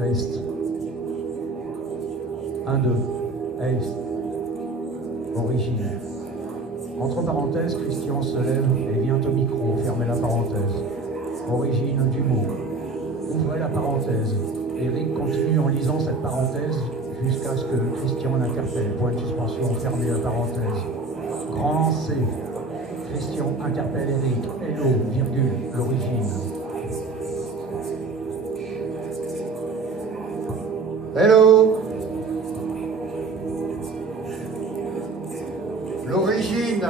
Test. 1, 2. Est. Origine. Entre parenthèses, Christian se lève et vient au micro, fermez la parenthèse. Origine du mot. Ouvrez la parenthèse. Eric continue en lisant cette parenthèse jusqu'à ce que Christian l'interpelle. Point de suspension, fermez la parenthèse. Grand C. Christian interpelle Eric. Hello, virgule, l'origine. Hello. L'origine.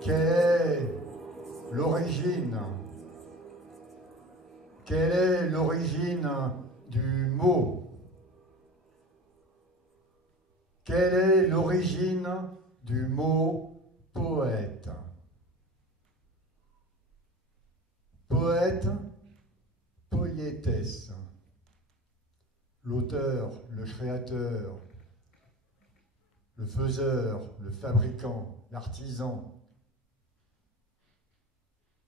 Quelle est l'origine? Quelle est l'origine du mot? Quelle est l'origine du mot poète? Poète, poietes. L'auteur, le créateur, le faiseur, le fabricant, l'artisan.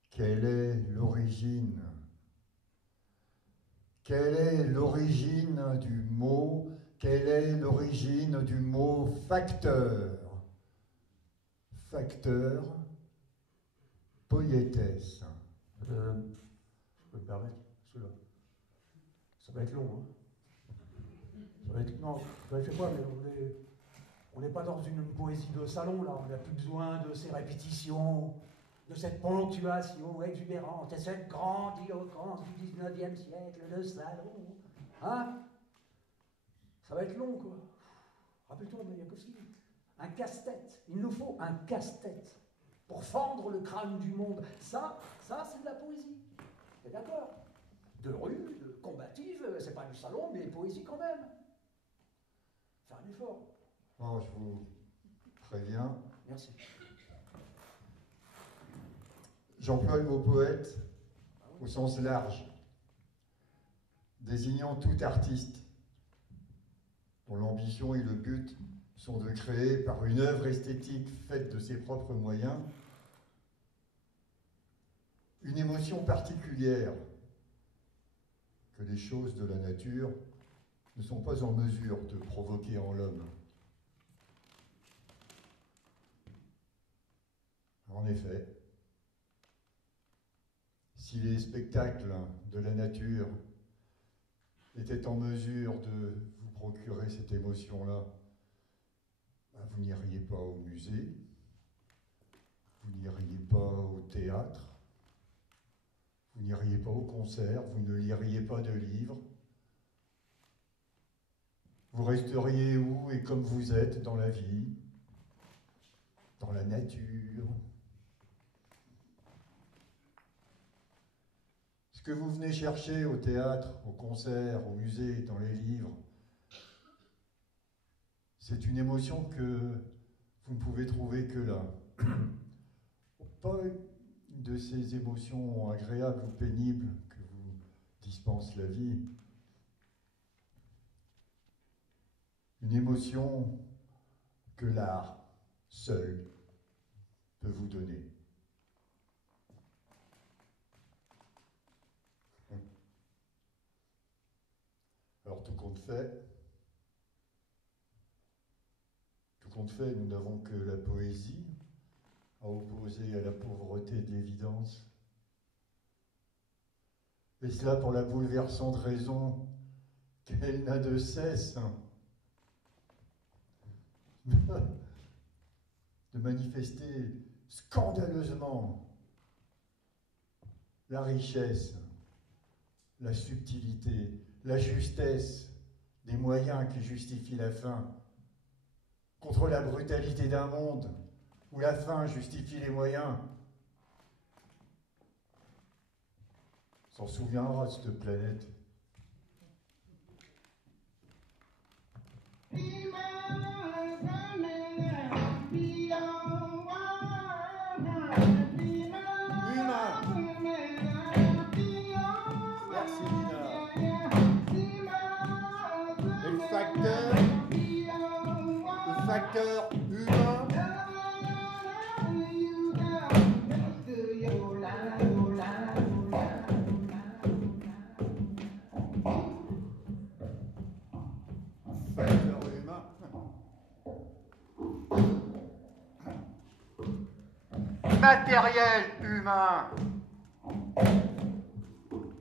Quelle est l'origine? Quelle est l'origine du mot? Quelle est l'origine du mot facteur? Facteur, poietes. Je peux me permettre, celui-là. Ça va être long, hein. Ça va être... Non, je sais pas, mais on n'est pas dans une poésie de salon, là. On n'a plus besoin de ces répétitions, de cette ponctuation exubérante et cette grandiloquence du 19e siècle de salon. Hein? Ça va être long, quoi. Rappelle-toi, Mayakovsky, un casse-tête. Il nous faut un casse-tête pour fendre le crâne du monde. Ça c'est de la poésie. T'es d'accord? De rue, de combative, c'est pas du salon, mais poésie quand même. Fais un effort. Oh, je vous préviens. Merci. J'emploie le mot poète au sens large, désignant tout artiste dont l'ambition et le but sont de créer par une œuvre esthétique faite de ses propres moyens une émotion particulière que les choses de la nature ne sont pas en mesure de provoquer en l'homme. En effet, si les spectacles de la nature étaient en mesure de vous procurer cette émotion-là, vous n'iriez pas au musée, vous n'iriez pas au théâtre, vous n'iriez pas au concert, vous ne liriez pas de livres. Vous resteriez où et comme vous êtes dans la vie, dans la nature. Ce que vous venez chercher au théâtre, au concert, au musée, dans les livres, c'est une émotion que vous ne pouvez trouver que là. Pas une de ces émotions agréables ou pénibles que vous dispense la vie. Une émotion que l'art seul peut vous donner. Alors tout compte fait, nous n'avons que la poésie à opposer à la pauvreté de l'évidence. Et cela pour la bouleversante raison qu'elle n'a de cesse de manifester scandaleusement la richesse, la subtilité, la justesse des moyens qui justifient la fin, contre la brutalité d'un monde où la fin justifie les moyens. On s'en souviendra de cette planète. Facteur humain matériel humain.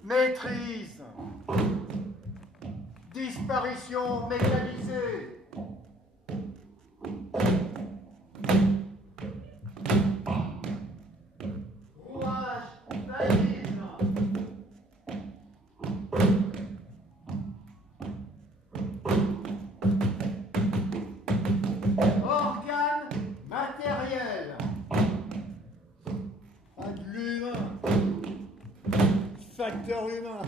Maîtrise. Disparition mécanisée. Rouage naïf. Organe matériel. Pas de l'humain. Facteur humain.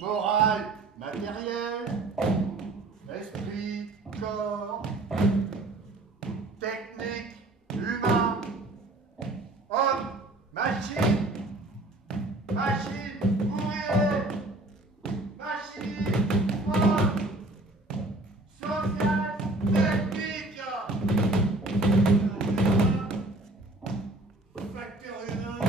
Morale matériel. Esprit, corps. Technique, humain. Homme, machine. Machine, ouvrier. Machine, homme. Social, technique. Facteur humain.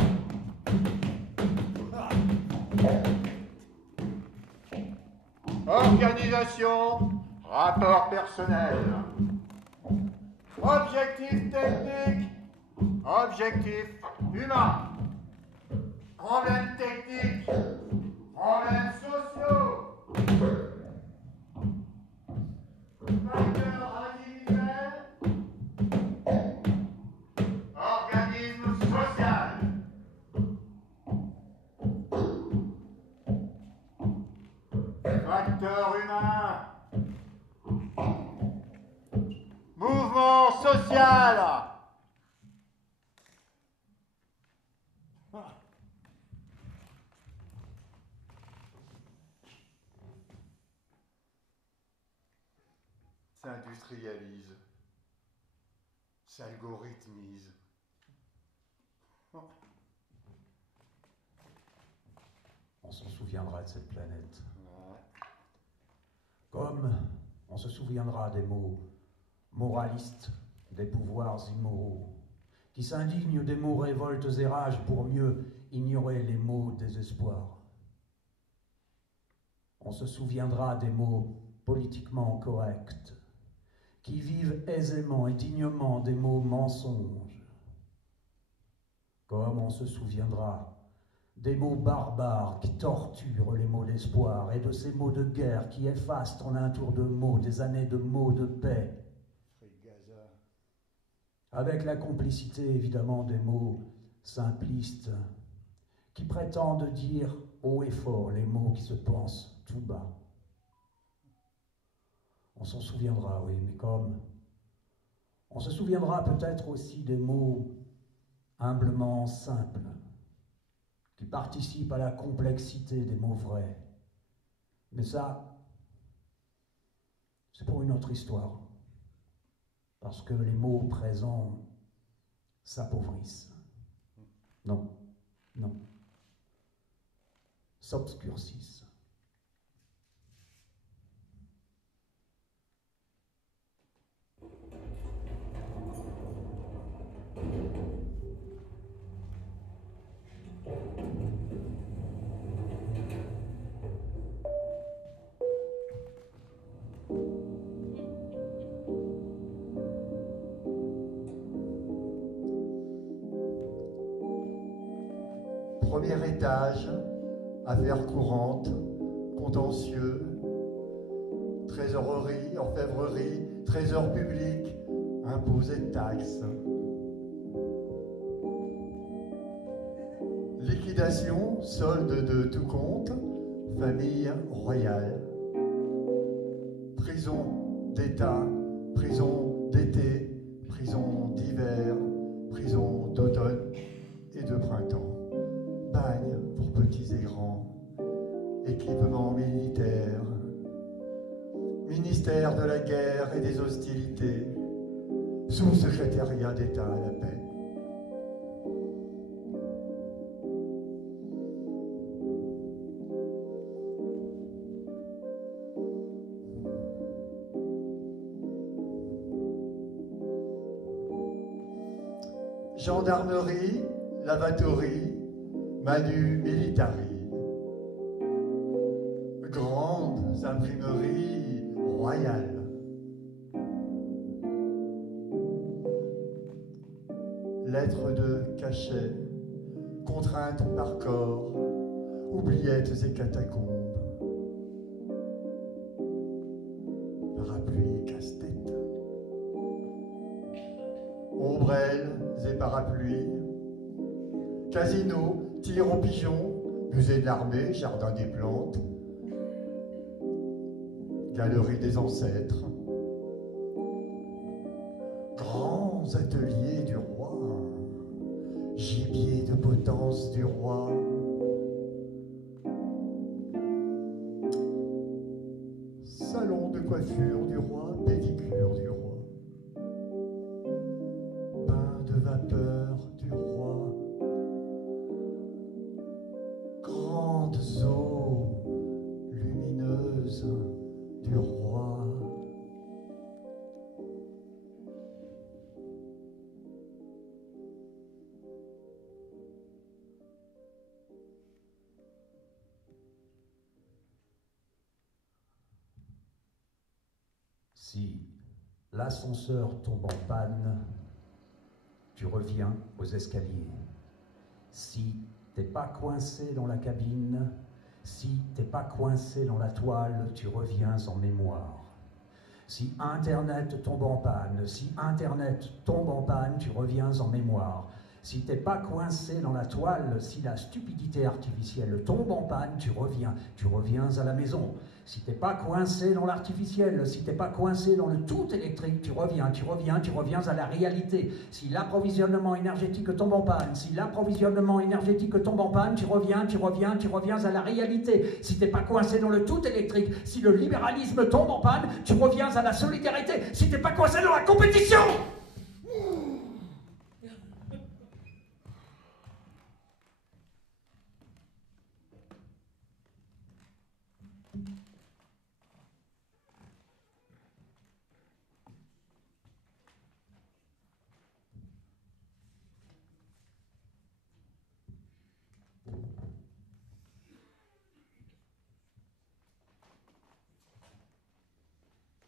Organisation, rapport personnel. Objectif technique, objectif humain. Problèmes techniques, problèmes sociaux. Facteur individuel, organisme social. Facteur humain. Mouvement social. S'industrialise. S'algorithmise. On s'en souviendra de cette planète. Comme on se souviendra des mots moralistes, des pouvoirs immoraux, qui s'indignent des mots révoltes et rages pour mieux ignorer les mots désespoir. On se souviendra des mots politiquement corrects, qui vivent aisément et dignement des mots mensonges. Comme on se souviendra des mots barbares qui torturent les mots d'espoir et de ces mots de guerre qui effacent en un tour de mots des années de mots de paix. Avec la complicité évidemment des mots simplistes qui prétendent dire haut et fort les mots qui se pensent tout bas. On s'en souviendra, oui, mais comme on se souviendra peut-être aussi des mots humblement simples qui participent à la complexité des mots vrais. Mais ça, c'est pour une autre histoire. Parce que les mots présents s'appauvrissent. Non, non. S'obscurcissent. Premier étage, affaires courantes, contentieux, trésorerie, orfèvrerie, trésor public, impôts et taxes. Liquidation, solde de tout compte, famille royale. Prison d'État, prison d'été, prison d'hiver, prison d'automne et de printemps. Bagne pour petits et grands, équipement militaire, ministère de la guerre et des hostilités, sous-secrétariat d'État à la paix. Gendarmerie, lavatorie, manu militari. Grandes imprimeries royales. lettres de cachet, contraintes par corps, oubliettes et catacombes, parapluie et casse-tête, ombrelles et parapluies, casino, tir aux pigeons, musée de l'armée, jardin des plantes, galerie des ancêtres, grands ateliers du roi, gibier de potence du roi, salon de coiffure du roi, pédicure du roi, bain de vapeur du roi, grandes eaux lumineuses du roi. Si l'ascenseur tombe en panne, tu reviens aux escaliers. Si t'es pas coincé dans la cabine, si t'es pas coincé dans la toile, tu reviens en mémoire. Si Internet tombe en panne, si Internet tombe en panne, tu reviens en mémoire. Si t'es pas coincé dans la toile, si la stupidité artificielle tombe en panne, tu reviens à la maison. Si t'es pas coincé dans l'artificiel, si t'es pas coincé dans le tout électrique, tu reviens à la réalité. Si l'approvisionnement énergétique tombe en panne, si l'approvisionnement énergétique tombe en panne, tu reviens à la réalité. Si t'es pas coincé dans le tout électrique, si le libéralisme tombe en panne, tu reviens à la solidarité. Si t'es pas coincé dans la compétition,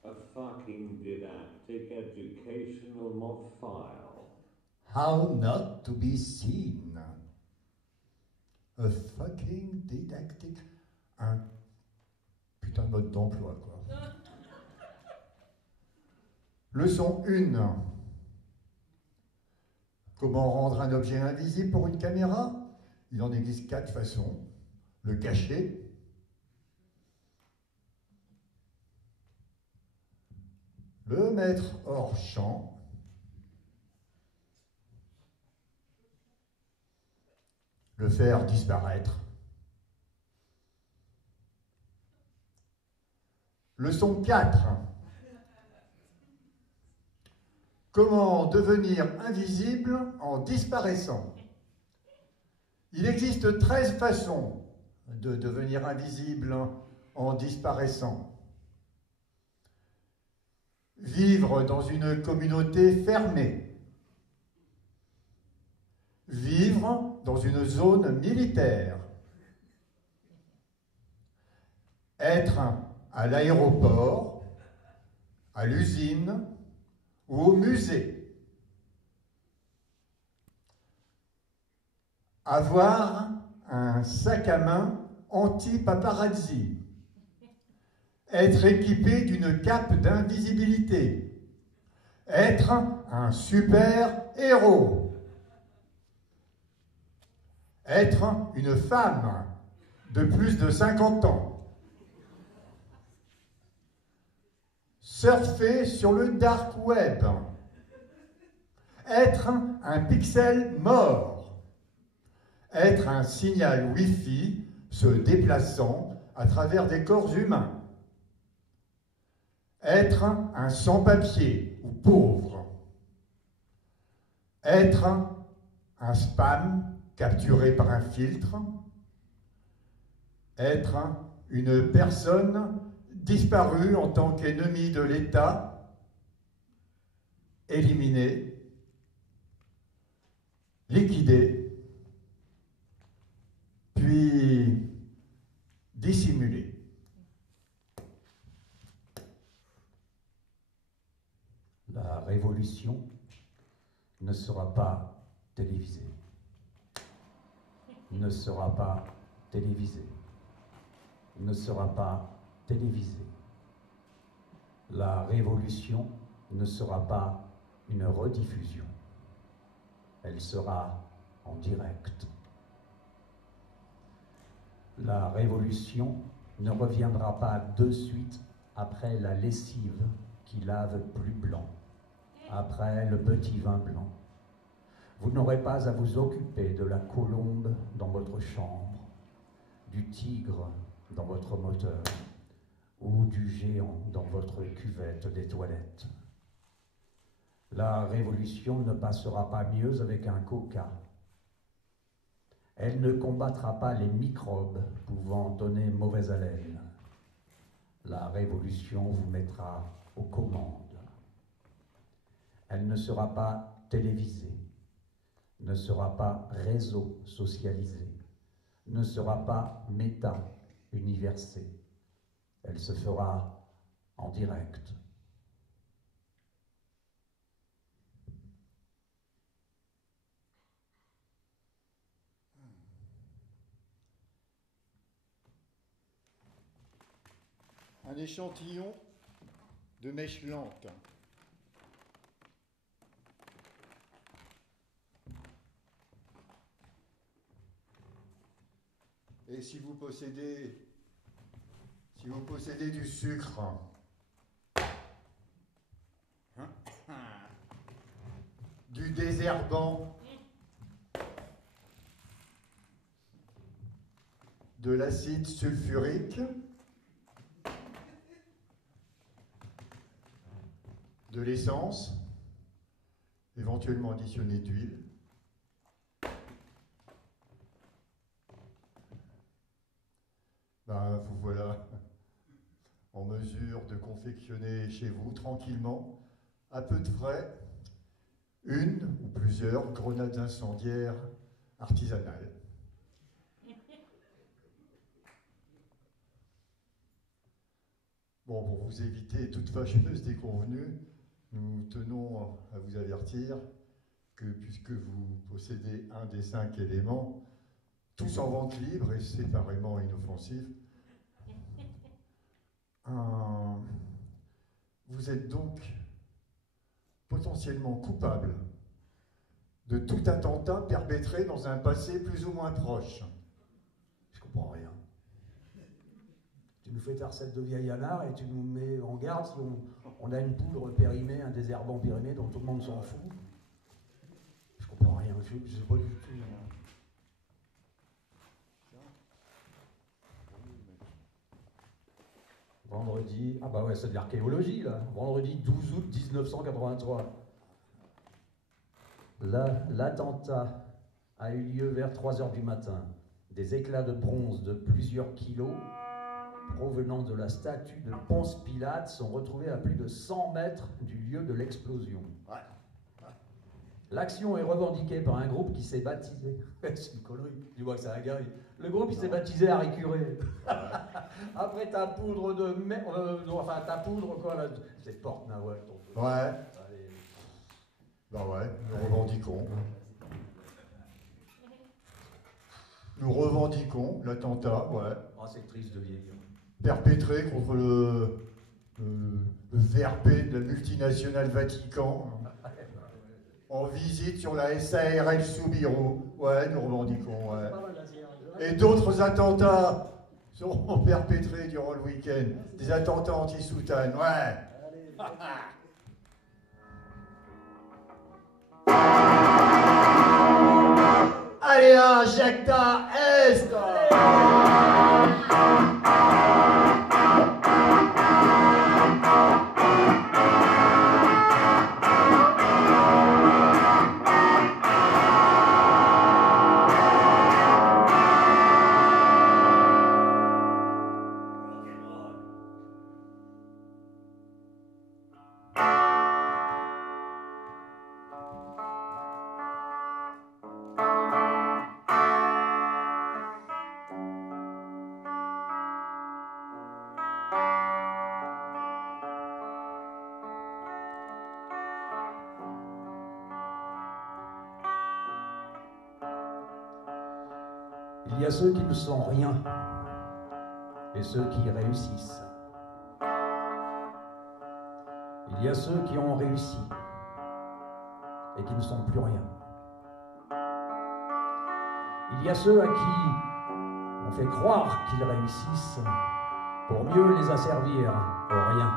A fucking didactic educational mod file. How not to be seen. A fucking didactic. Un putain de mode d'emploi, quoi. Leçon 1. Comment rendre un objet invisible pour une caméra? Il en existe 4 façons. Le cacher, le mettre hors champ, le faire disparaître. Leçon 4. Comment devenir invisible en disparaissant? Il existe 13 façons de devenir invisible en disparaissant. Vivre dans une communauté fermée. Vivre dans une zone militaire. Être à l'aéroport, à l'usine ou au musée. Avoir un sac à main anti-paparazzi. Être équipé d'une cape d'invisibilité. Être un super-héros. Être une femme de plus de 50 ans. Surfer sur le dark web. Être un pixel mort. Être un signal Wi-Fi se déplaçant à travers des corps humains. Être un sans-papier ou pauvre. Être un spam capturé par un filtre. Être une personne disparue en tant qu'ennemi de l'État, éliminée, liquidée, puis dissimulée. la révolution ne sera pas télévisé. Ne sera pas télévisé. Ne sera pas télévisé. La révolution ne sera pas une rediffusion. Elle sera en direct. La révolution ne reviendra pas de suite après la lessive qui lave plus blanc, après le petit vin blanc. Vous n'aurez pas à vous occuper de la colombe dans votre chambre, du tigre dans votre moteur ou du géant dans votre cuvette des toilettes. La révolution ne passera pas mieux avec un coca. Elle ne combattra pas les microbes pouvant donner mauvaise haleine. La révolution vous mettra aux commandes. Elle ne sera pas télévisée, ne sera pas réseau socialisé, ne sera pas méta-universée. Elle se fera en direct. Un échantillon de mèche lente. Et si vous possédez du sucre, du désherbant, de l'acide sulfurique, de l'essence, éventuellement additionné d'huile, vous voilà en mesure de confectionner chez vous tranquillement, à peu de frais, une ou plusieurs grenades incendiaires artisanales. Bon, pour vous éviter toute fâcheuse déconvenue, nous tenons à vous avertir que puisque vous possédez un des 5 éléments, tous en vente libre et séparément inoffensifs, vous êtes donc potentiellement coupable de tout attentat perpétré dans un passé plus ou moins proche. Je comprends rien. Tu nous fais ta recette de vieil anard et tu nous mets en garde si on a une poudre périmée, un désherbant périmé dont tout le monde s'en fout. Je comprends rien, je sais pas du tout. Vendredi, ah bah ouais, c'est de l'archéologie là. Vendredi 12 août 1983. L'attentat a eu lieu vers 3 h du matin. Des éclats de bronze de plusieurs kilos provenant de la statue de Ponce Pilate sont retrouvés à plus de 100 mètres du lieu de l'explosion. L'action est revendiquée par un groupe qui s'est baptisé. C'est une connerie, tu vois que c'est un gars. Le groupe il s'est baptisé Harry Curé. Après ta poudre de enfin ta poudre quoi là, c'est porte Nawak. Ouais. Allez. Ben ouais, nous revendiquons. Nous revendiquons l'attentat, ouais. Oh, c'est triste de vieillir. Perpétré contre le VRP de la multinationale Vatican, en visite sur la SARL Soubirous. Ouais, nous revendiquons, ouais. Et d'autres attentats seront perpétrés durant le week-end. Des attentats anti-soutanes, ouais. Allez là, Jacta Est! Il y a ceux qui ne sont rien et ceux qui réussissent. Il y a ceux qui ont réussi et qui ne sont plus rien. Il y a ceux à qui on fait croire qu'ils réussissent pour mieux les asservir au rien.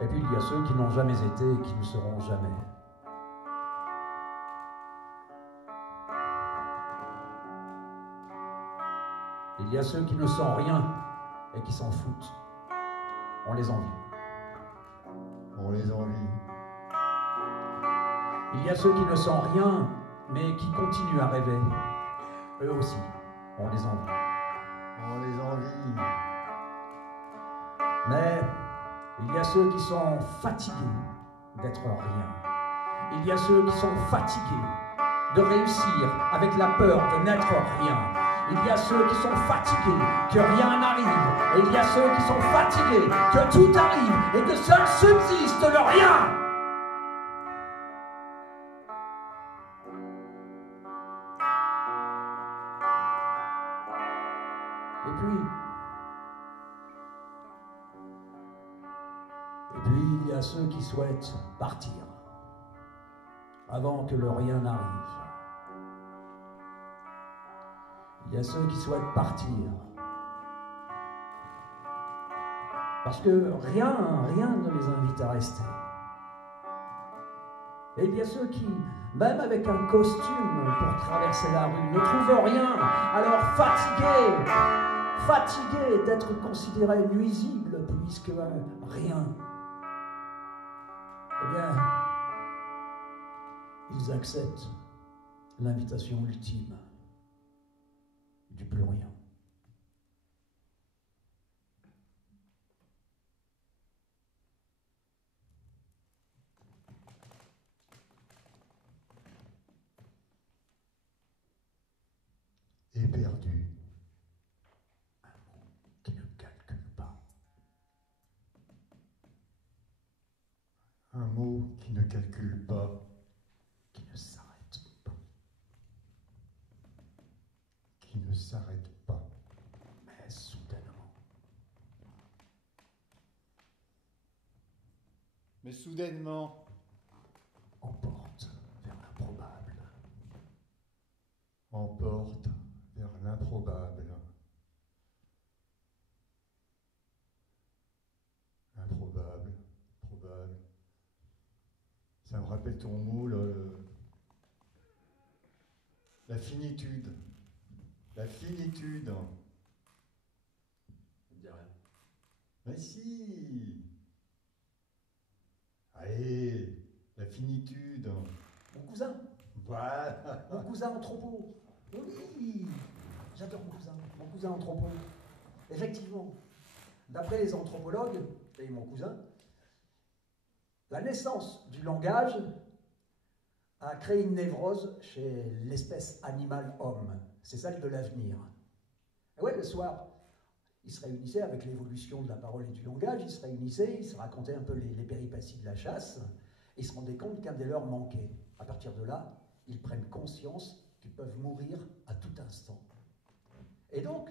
Et puis il y a ceux qui n'ont jamais été et qui ne seront jamais. Il y a ceux qui ne sont rien et qui s'en foutent. On les envie. On les envie. Il y a ceux qui ne sont rien mais qui continuent à rêver. Eux aussi, on les envie. On les envie. Mais il y a ceux qui sont fatigués d'être rien. Il y a ceux qui sont fatigués de réussir avec la peur de n'être rien. Il y a ceux qui sont fatigués que rien n'arrive. Et il y a ceux qui sont fatigués que tout arrive et que seul subsiste le rien. Et puis il y a ceux qui souhaitent partir avant que le rien n'arrive. Il y a ceux qui souhaitent partir parce que rien ne les invite à rester. Et il y a ceux qui, même avec un costume pour traverser la rue, ne trouvent rien, alors fatigués d'être considérés nuisibles puisque rien. Eh bien, ils acceptent l'invitation ultime du plus rien. Éperdu. Un mot qui ne calcule pas. Un mot qui ne calcule pas. Qui ne s'arrête pas. Qui ne s'arrête pas. Mais soudainement. Mais soudainement, Emporte vers l'improbable. Emporte vers l'improbable. Improbable, probable. Ça me rappelle ton mot, là, la finitude. La finitude. Je ne dis rien. Mais si. Allez, la finitude. Mon cousin, Voilà. mon cousin anthropo. Oui, j'adore mon cousin anthropo. Effectivement, d'après les anthropologues et mon cousin, la naissance du langage a créé une névrose chez l'espèce animale homme. C'est celle de l'avenir. Et ouais, le soir, ils se réunissaient avec l'évolution de la parole et du langage, ils se réunissaient, ils se racontaient un peu les péripéties de la chasse, et ils se rendaient compte qu'un des leurs manquait. À partir de là, ils prennent conscience qu'ils peuvent mourir à tout instant. Et donc,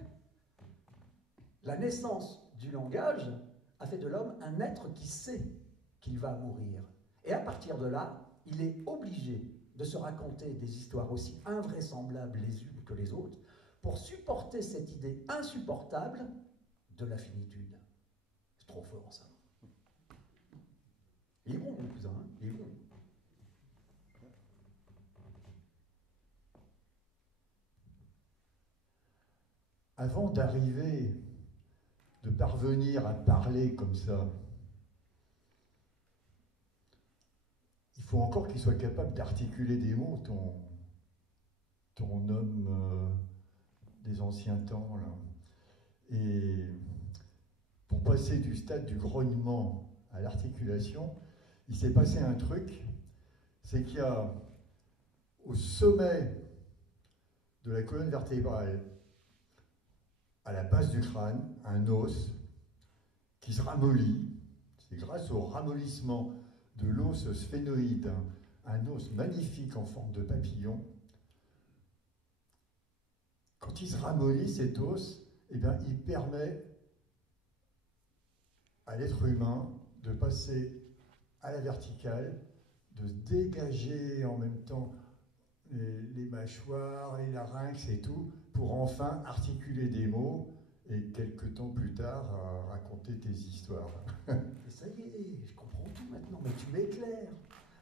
la naissance du langage a fait de l'homme un être qui sait qu'il va mourir. Et à partir de là, il est obligé de se raconter des histoires aussi invraisemblables les unes que les autres pour supporter cette idée insupportable de la finitude. C'est trop fort, ça. Il est bon, mon cousin, hein, il est bon. Avant d'arriver, de parvenir à parler comme ça, il faut encore qu'il soit capable d'articuler des mots, ton homme des anciens temps, là. Et pour passer du stade du grognement à l'articulation, il s'est passé un truc, c'est qu'il y a au sommet de la colonne vertébrale, à la base du crâne, un os qui se ramollit. C'est grâce au ramollissement de l'os sphénoïde, un os magnifique en forme de papillon, quand il se ramollit, cet os, eh bien, il permet à l'être humain de passer à la verticale, de dégager en même temps les mâchoires, les larynx et tout, pour enfin articuler des mots et quelques temps plus tard raconter tes histoires. Et ça y est, je comprends tout maintenant, mais tu m'éclaires.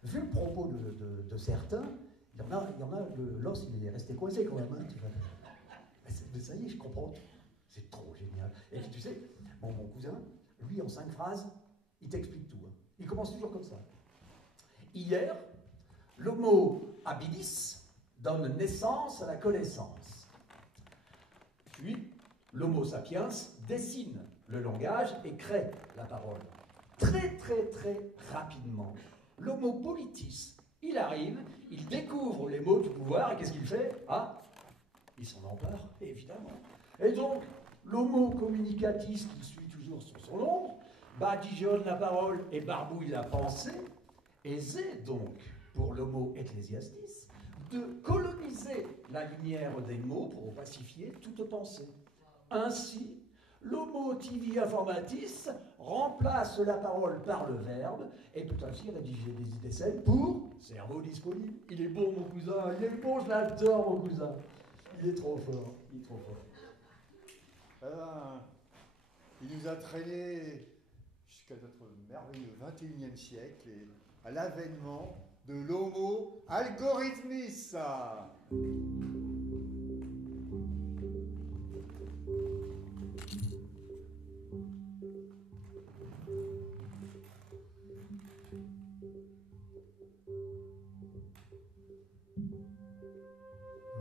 Vu le propos de certains, il y en a, l'os il est resté coincé quand même. Hein, tu vois. Mais ça y est, je comprends tout. C'est trop génial. Et tu sais, mon cousin, lui en 5 phrases, il t'explique tout. Hein. Il commence toujours comme ça. Hier, l'homo habilis donne naissance à la connaissance. Puis, l'homo sapiens dessine le langage et crée la parole. Très, très, très rapidement, l'homo politis, il arrive, il découvre les mots du pouvoir et qu'est-ce qu'il fait? Ah, il s'en empare, évidemment. Et donc, l'homo communicatis, qui suit toujours sur son ombre, badigeonne la parole et barbouille la pensée, aisé donc pour l'homo ecclesiastis de coloniser la lumière des mots pour pacifier toute pensée. Ainsi, l'homo tibi informatis remplace la parole par le verbe et peut ainsi rédiger des idées saines pour cerveau disponible. Il est bon mon cousin, il est bon, je l'adore mon cousin. Il est trop fort, il est trop fort. Alors, il nous a traîné jusqu'à notre merveilleux 21e siècle et à l'avènement de l'homo algorithmis.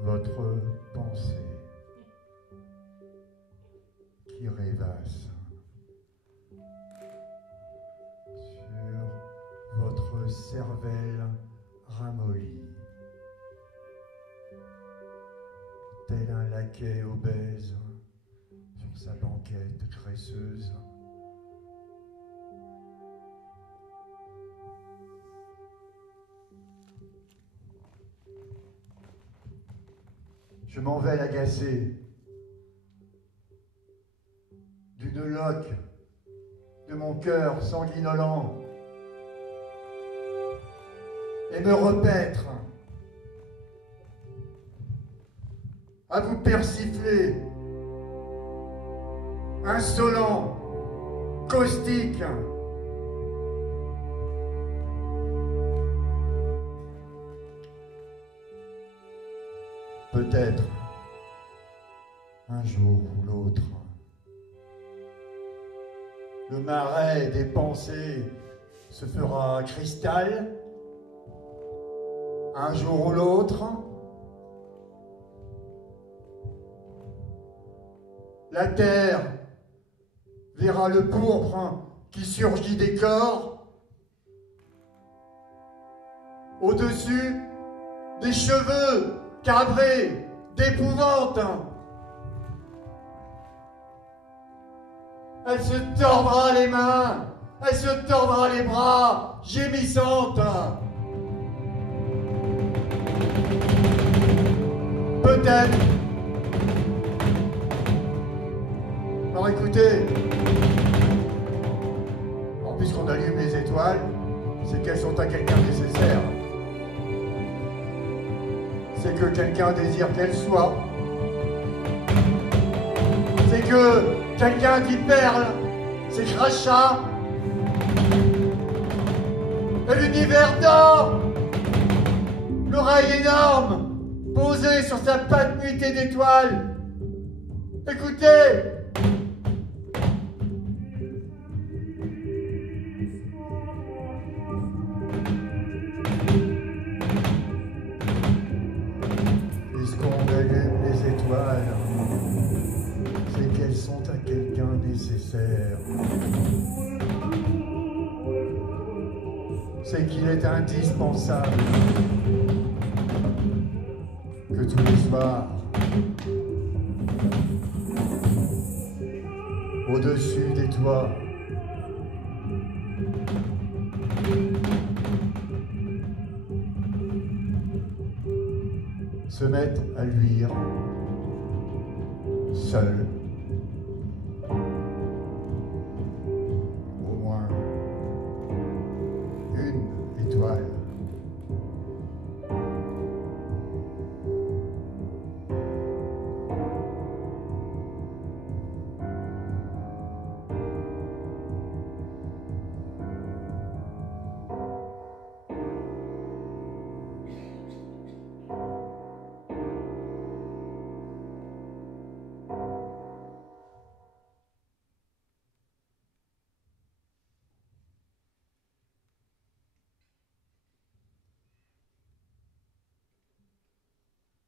Votre pensée qui rêvasse sur votre cervelle ramollie, tel un laquais obèse sur sa banquette graisseuse. Je m'en vais l'agacer d'une loque de mon cœur sanguinolent et me repaître à vous persifler, insolent, caustique. Peut-être un jour ou l'autre, le marais des pensées se fera cristal. Un jour ou l'autre, la terre verra le pourpre qui surgit des corps au-dessus des cheveux cabrés d'épouvante. Elle se tordra les mains, elle se tordra les bras, gémissante. Peut-être. Alors écoutez, puisqu'on allume les étoiles, c'est qu'elles sont à quelqu'un nécessaire. C'est que quelqu'un désire qu'elles soient. C'est que quelqu'un dit perle, c'est crachat. Et l'univers dort. L'oreille énorme, posée sur sa patte nuitée d'étoiles. Écoutez. C'est qu'elles sont à quelqu'un nécessaire. C'est qu'il est indispensable que tous les soirs, au-dessus des toits, se mettent à luire seul. Au moins une étoile.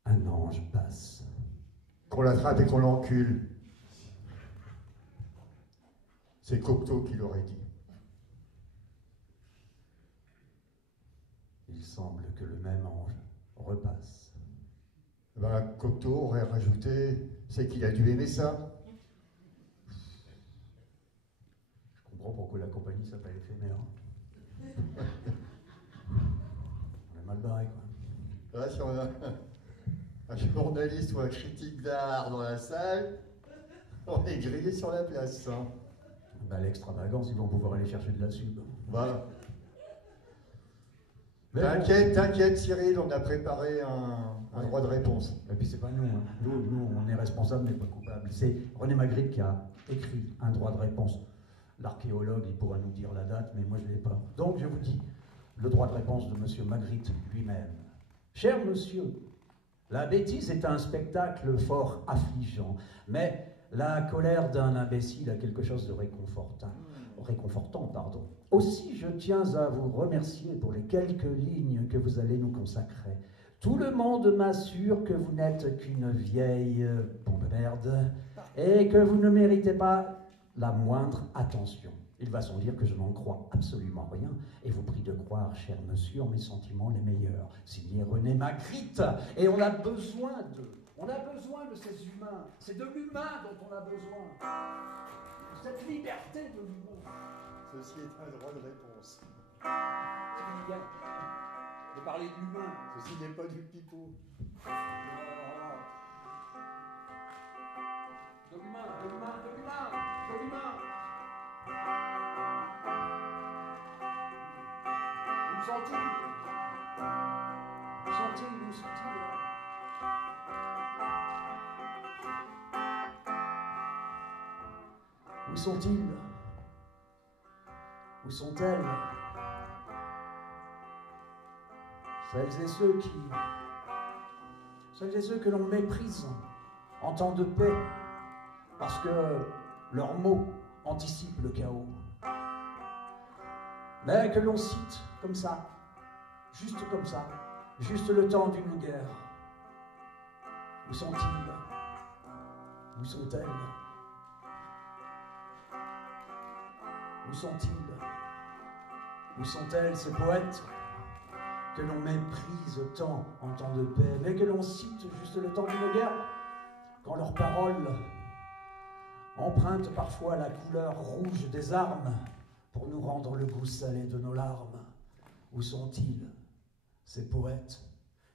Un ange passe. Qu'on l'attrape et qu'on l'encule. C'est Cocteau qui l'aurait dit. Il semble que le même ange repasse. Ben, Cocteau aurait rajouté, c'est qu'il a dû aimer ça. Je comprends pourquoi la compagnie s'appelle Éphémère. On est mal barré, quoi. Là, si on a un journaliste ou un critique d'art dans la salle, on est grillé sur la place. Hein. Bah, l'extravagance, ils vont pouvoir aller chercher de la sub. Voilà. Mais T'inquiète, t'inquiète, Cyril, on a préparé un droit de réponse. Et puis c'est pas nous, hein. Nous, on est responsables mais pas coupables. C'est René Magritte qui a écrit un droit de réponse. L'archéologue, il pourra nous dire la date, mais moi je ne l'ai pas. Donc je vous dis, le droit de réponse de monsieur Magritte lui-même. Cher monsieur, la bêtise est un spectacle fort affligeant, mais la colère d'un imbécile a quelque chose de réconfortant. Aussi, je tiens à vous remercier pour les quelques lignes que vous allez nous consacrer. Tout le monde m'assure que vous n'êtes qu'une vieille pompe merde et que vous ne méritez pas la moindre attention. Il va sans dire que je n'en crois absolument rien et vous prie de croire, cher monsieur, en mes sentiments les meilleurs. Signé René Magritte. Et on a besoin d'eux. On a besoin de ces humains. C'est de l'humain dont on a besoin. Cette liberté de l'humain. Ceci est un droit de réponse. C'est bien de parler de l'humain. Ceci n'est pas du pipeau. De l'humain, de l'humain, de l'humain, de l'humain. Où sont-ils? Où sont-ils? Où sont-ils? Où sont-ils? Où sont-elles? Celles et ceux que l'on méprise en temps de paix, parce que leurs mots anticipent le chaos. Mais que l'on cite comme ça, juste le temps d'une guerre. Où sont-ils? Où sont-elles? Où sont-ils? Où sont-elles, ces poètes que l'on méprise tant en temps de paix, mais que l'on cite juste le temps d'une guerre, quand leurs paroles empruntent parfois la couleur rouge des armes pour nous rendre le goût salé de nos larmes? Où sont-ils, ces poètes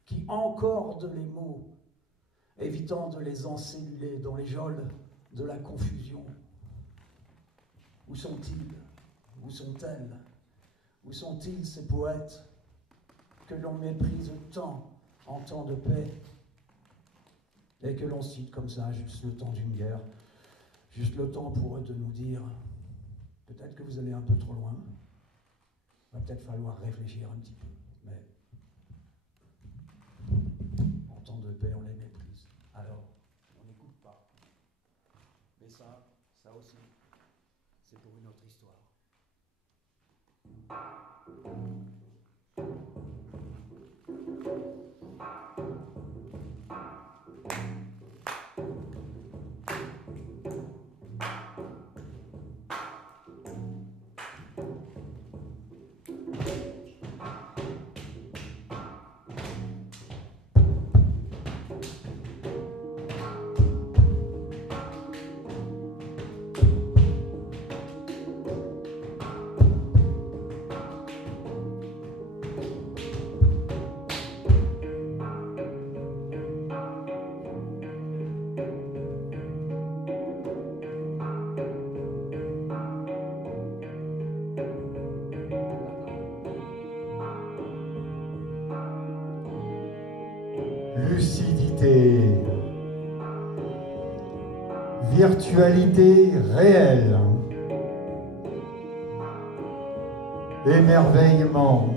qui encordent les mots, évitant de les encelluler dans les geôles de la confusion? Où sont-ils? Où sont-elles? Où sont-ils, ces poètes que l'on méprise tant en temps de paix et que l'on cite comme ça, juste le temps d'une guerre, juste le temps pour eux de nous dire peut-être que vous allez un peu trop loin, va peut-être falloir réfléchir un petit peu, mais en temps de paix on les méprise, alors on n'écoute pas. Mais ça aussi, c'est pour une autre histoire. lucidité, virtualité réelle, émerveillement,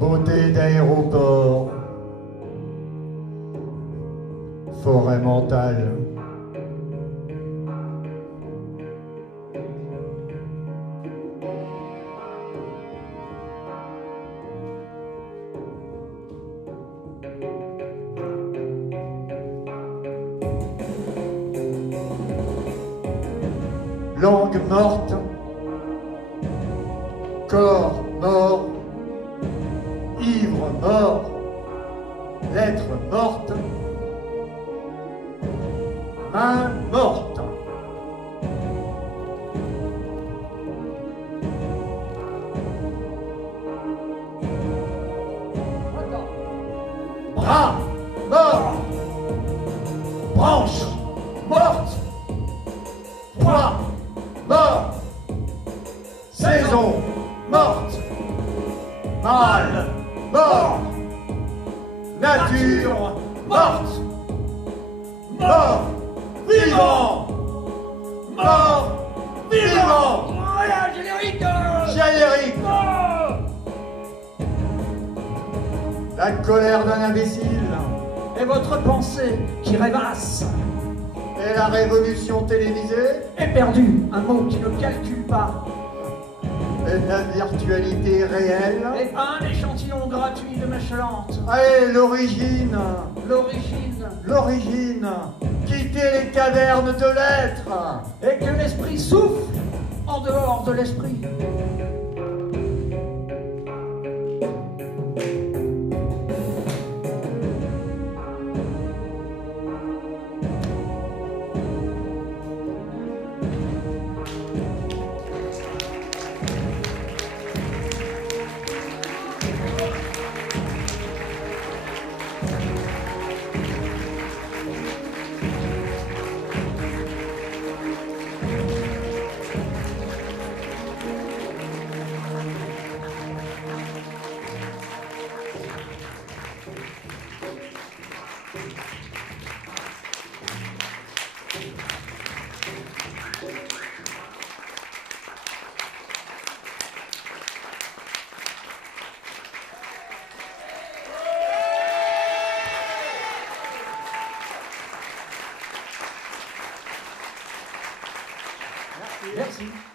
beauté d'aéroport, forêt mentale. Langue morte, corps mort, ivre mort, lettre morte, main morte. Bras mort, branche morte, poids mort, saison morte, mal mort, nature morte, mort vivant, mort vivant. Voilà, générique. Générique. La colère d'un imbécile Et votre pensée qui rêvasse et la révolution télévisée est perdue, un mot qui ne calcule pas. et la virtualité réelle. Et un échantillon gratuit de mèche lente. Allez, l'origine, L'origine. l'origine, quittez les cavernes de l'être. Et que l'esprit souffle en dehors de l'esprit. Merci.